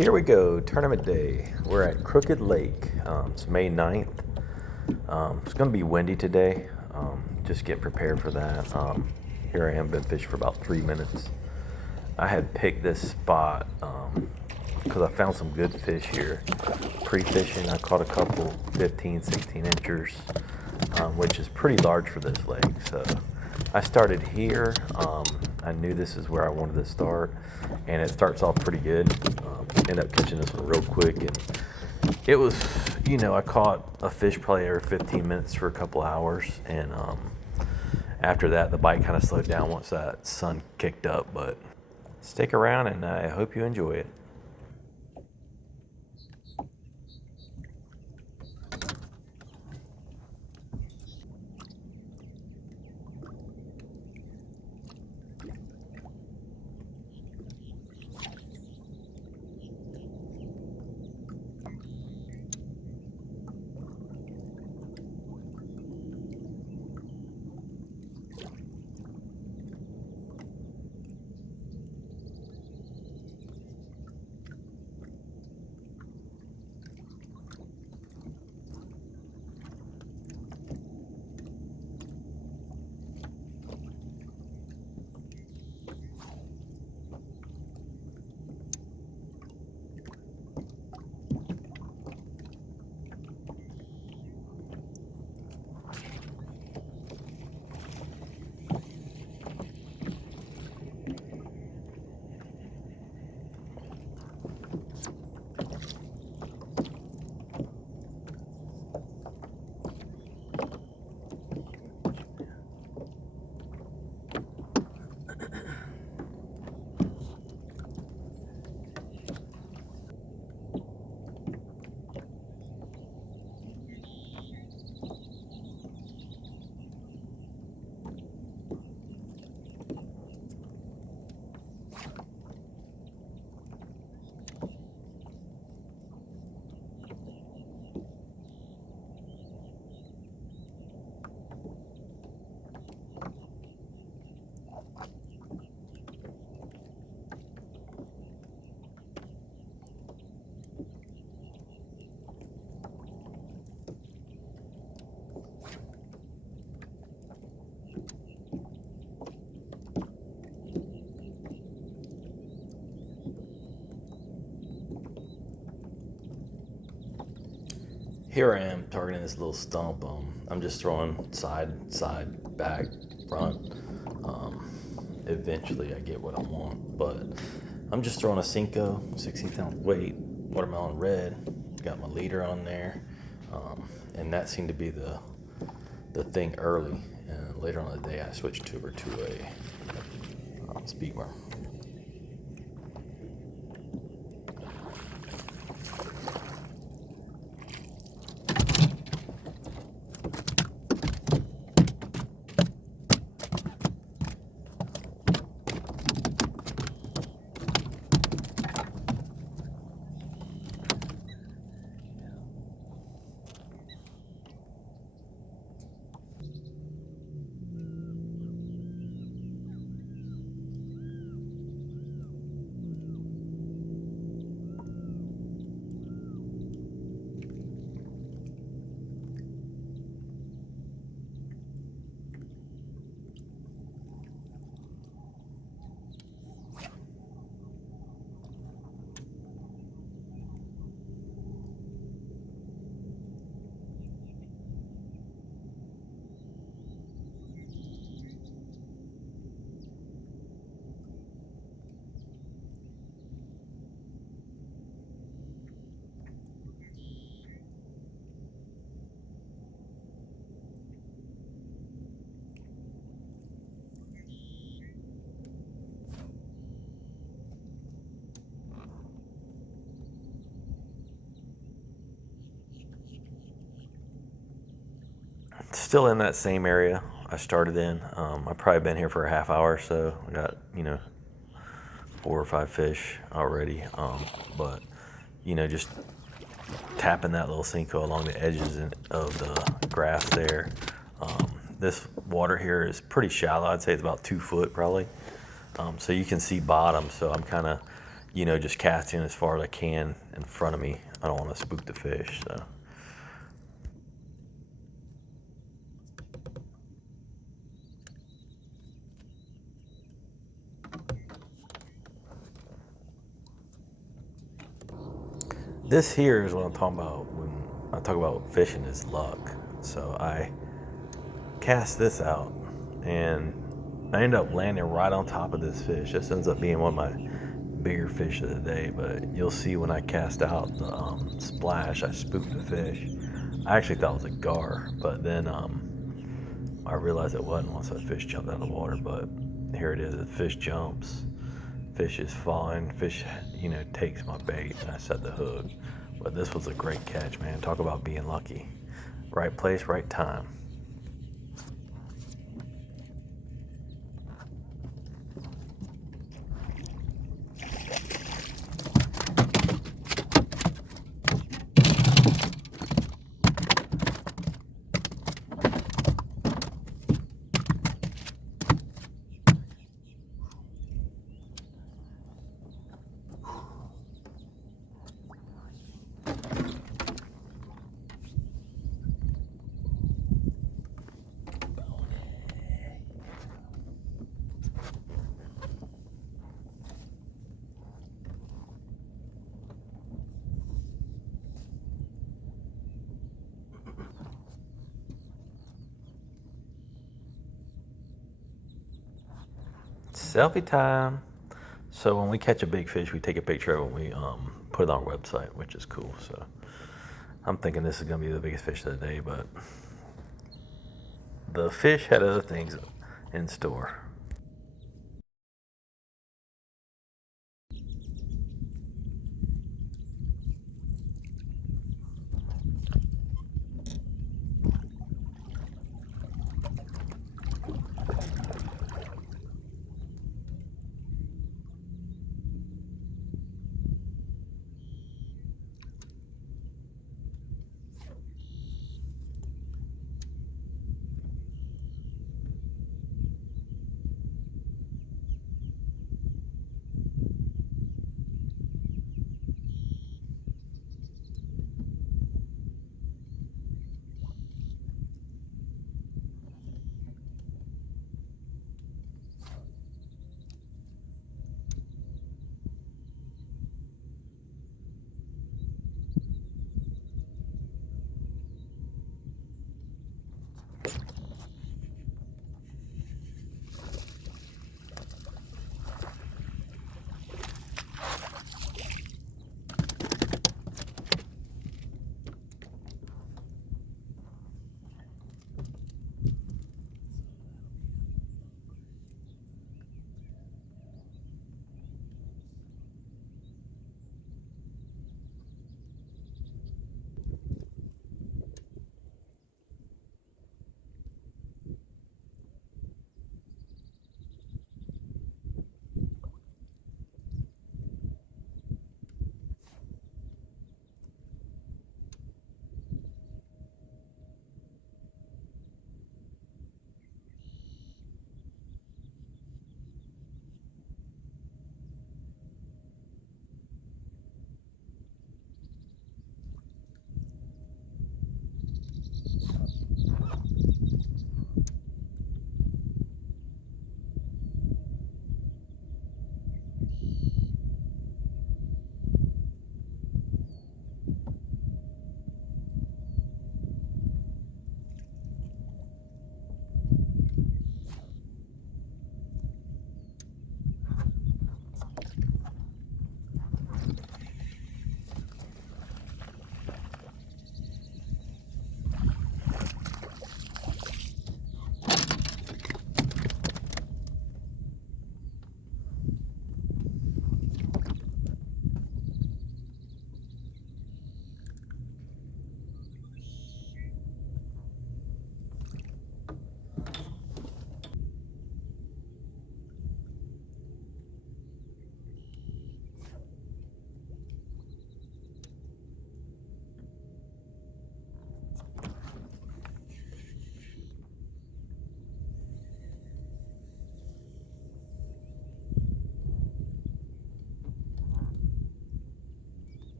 Here we go, tournament day. We're at Crooked Lake. It's May 9th. It's going to be windy today. Just get prepared for that. Here I am, been fishing for about 3 minutes. I had picked this spot because I found some good fish here. Pre-fishing, I caught a couple 15, 16 inchers, which is pretty large for this lake. So I started here. I knew this is where I wanted to start, and it starts off pretty good. Ended up catching this one real quick, and it was, I caught a fish probably every 15 minutes for a couple hours, and after that the bite kind of slowed down once that sun kicked up. But stick around, and I hope you enjoy it. Here I am targeting this little stump. I'm just throwing side, back, front. Eventually I get what I want, but I'm just throwing a Senko, 16-ounce weight, watermelon red. Got my leader on there, and that seemed to be the thing early. And later on in the day, I switched over to a speed worm. Still in that same area I started in. I've probably been here for a half hour or so. I got 4 or 5 fish already, but just tapping that little Senko along the edges of the grass there. This water here is pretty shallow. I'd say it's about 2 foot probably, so you can see bottom. So I'm kind of you know, just casting as far as I can in front of me. I don't want to spook the fish, so. This here is what I'm talking about when I talk about fishing is luck. So I cast this out and I end up landing right on top of this fish. This ends up being one of my bigger fish of the day, but you'll see when I cast out the splash, I spooked the fish. I actually thought it was a gar, but then I realized it wasn't once that fish jumped out of the water. But here it is, the fish jumps, fish is falling, fish, you know, takes my bait, and I set the hook. But this was a great catch, man. Talk about being lucky. Right place, right time. Selfie time. So when we catch a big fish, we take a picture of it and we put it on our website, which is cool. So I'm thinking this is gonna be the biggest fish of the day, but the fish had other things in store.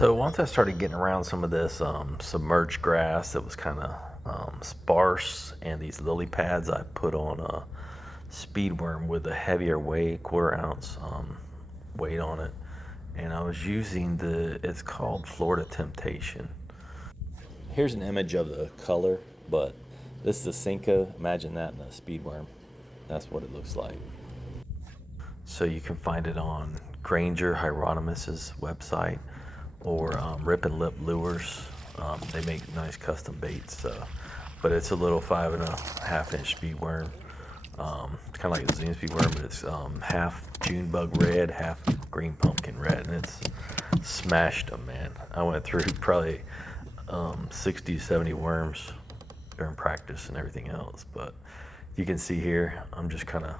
So once I started getting around some of this submerged grass that was kind of sparse, and these lily pads, I put on a speed worm with a heavier weight, quarter-ounce weight on it, and I was using it's called Florida Temptation. Here's an image of the color, but this is a Senko. Imagine that in a speed worm. That's what it looks like. So you can find it on Granger Hieronymus's website, or Rip and Lip Lures. They make nice custom baits, but it's a little 5.5-inch speed worm. It's kind of like a Zoom speed worm, but it's half June bug red, half green pumpkin red, and it's smashed them, man. I went through probably 60 to 70 worms during practice and everything else, but you can see here I'm just kind of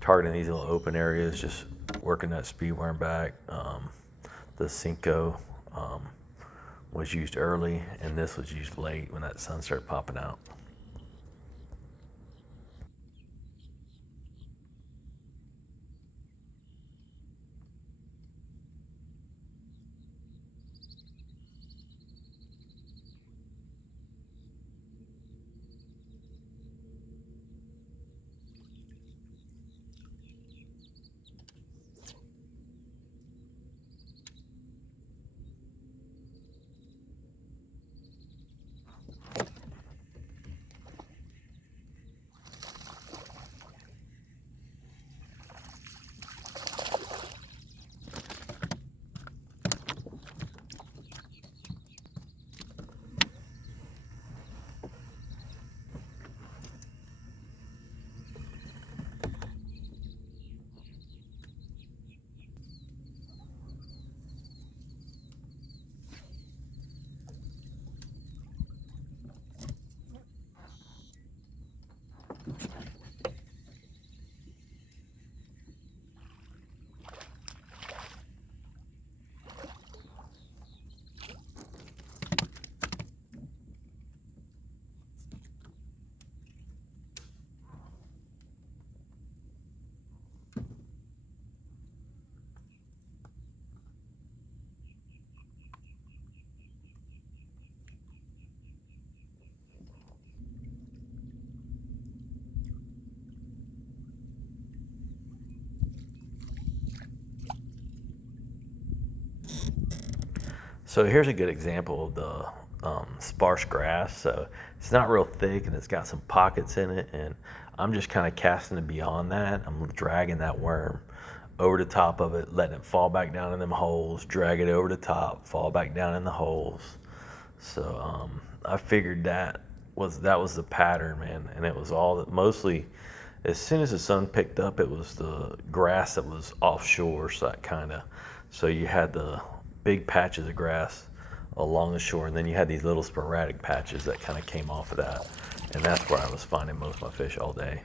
targeting these little open areas, just working that speed worm back. The Senko was used early, and this was used late when that sun started popping out. So here's a good example of the sparse grass. So it's not real thick, and it's got some pockets in it, and I'm just kind of casting it beyond that. I'm dragging that worm over the top of it, letting it fall back down in them holes, drag it over the top, fall back down in the holes. So I figured that was the pattern, man, and it was all that mostly. As soon as the sun picked up, it was the grass that was offshore, so you had the big patches of grass along the shore, and then you had these little sporadic patches that kind of came off of that, and that's where I was finding most of my fish all day.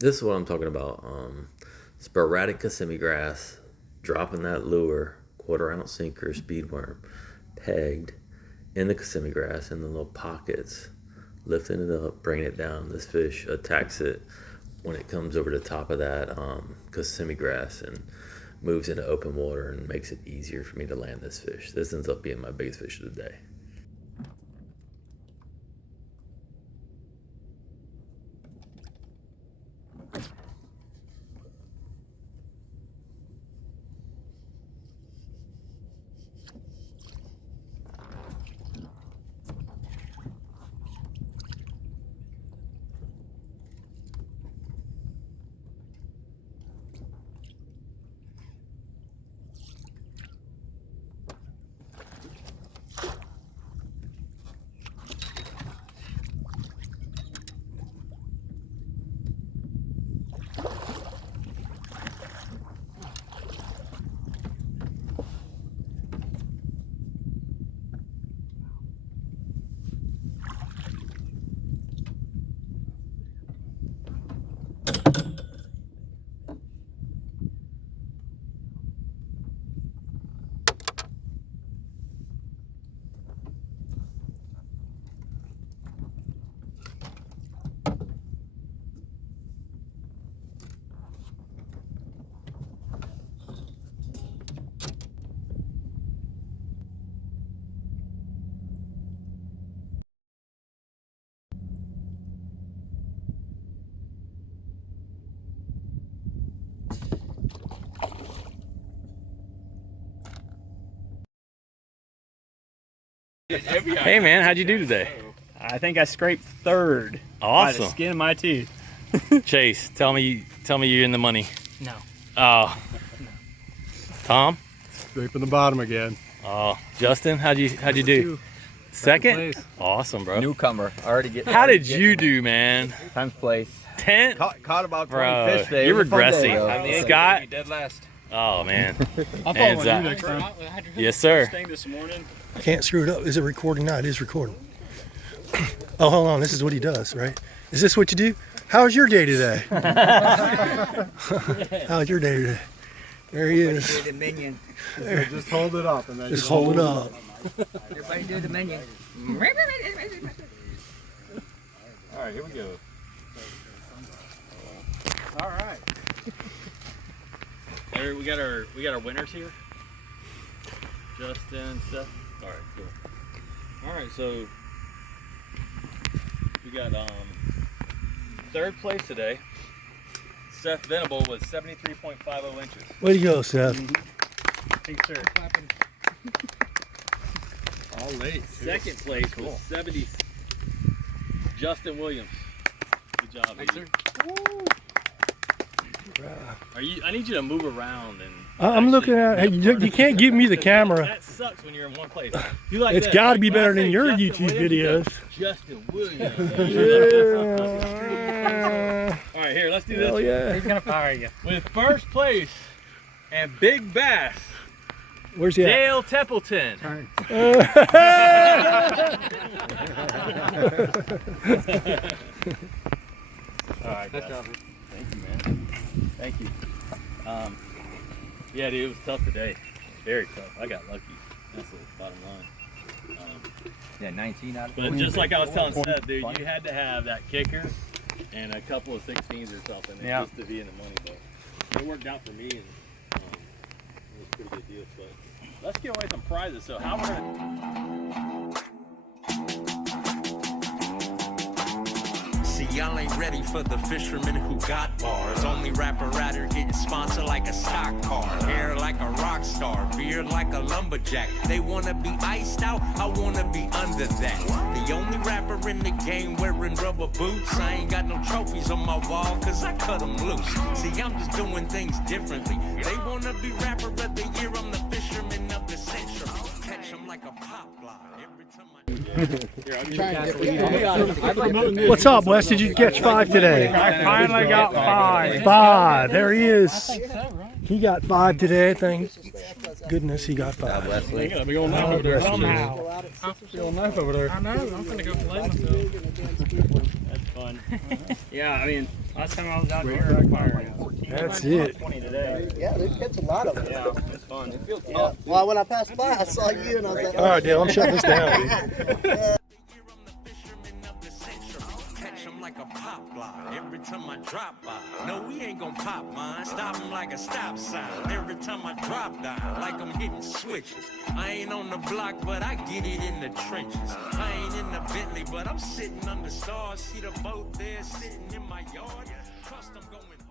This is what I'm talking about. Sporadic Kissimmee grass, dropping that lure, 1/4 ounce sinker, speed worm, pegged in the Kissimmee grass in the little pockets, lifting it up, bringing it down. This fish attacks it when it comes over the top of that Kissimmee grass and moves into open water and makes it easier for me to land this fish. This ends up being my biggest fish of the day. Hey man, how'd you do today? I think I scraped third. Awesome. By the skin of my teeth. Chase, tell me you're in the money. No. Oh. Tom? Scraping the bottom again. Oh. Justin, how'd you do? Second? Awesome, bro. Newcomer. Already getting. How did you do, man? 10th place. 10th? Caught about 20 Bro, fish today. you're It was a fun day, regressing. though. Scott? Dead last. Oh man. I'll Hands follow you up. next time. Yes, sir. First thing this morning. I can't screw it up. Is it recording now? It is recording. Oh, hold on. This is what he does, right? Is this what you do? How's your day today? How's your day today? There he is. The minion. There. Just hold it up and then Just hold it up. Everybody do the minion. All right, here we go. All right. There, we got our winners here. Justin and stuff. All right, cool. All right, so we got third place today. Seth Venable with 73.50 inches. Way to go, Seth. Thank you, sir. All late. Second place with 70. Justin Williams. Good job, Thanks, sir. Are you? I need you to move around and. I'm looking at it. You can't give me the camera. That sucks when you're in one place. You like It's this. got to be When I better than say your Justin YouTube Williams, videos. Justin Williams. Yeah. All right, here, let's do this. Oh, yeah. He's gonna fire you. With first place and big bass, Where's he at? Dale Templeton. All right, guys. Thank you, man. Thank you. Yeah, dude, it was tough today. Very tough. I got lucky. That's the bottom line. Yeah, 19 out of But just like I was telling Seth, dude, you had to have that kicker and a couple of 16s or something just to be in the money. But it worked out for me, and it was a pretty good deal. But let's give away some prizes. So how we're gonna... See, y'all ain't ready for the fishermen who got bars. Only rapper rider getting sponsored like a stock car. Hair like a rock star, beard like a lumberjack. They wanna be iced out, I wanna be under that. The only rapper in the game wearing rubber boots. I ain't got no trophies on my wall, cause I cut them loose. See, I'm just doing things differently. They wanna be rapper of the year, I'm the fisherman of the century. Catch them like a pop block every time What's up, Wes? Did you catch 5 today? I finally got 5. 5. There he is. He got 5 today, I think. Goodness, he got 5. You got a big old knife over there somehow. Big old knife over there. I know. I'm gonna go play myself. That's fun. Yeah, I mean, last time I was out here, I fired 14. That's it. 20 today. Yeah, they catch a lot of them. Yeah, it's fun. It feels Yeah. tough. Well, when I passed by, I saw you and I was like, All right, Dale, I'm shutting this down, dude. Like a pop block every time I drop by. No, we ain't gonna pop mine. Stop him like a stop sign. Every time I drop down, like I'm hitting switches. I ain't on the block, but I get it in the trenches. I ain't in the Bentley, but I'm sitting under stars. See the boat there sitting in my yard. Trust I'm going.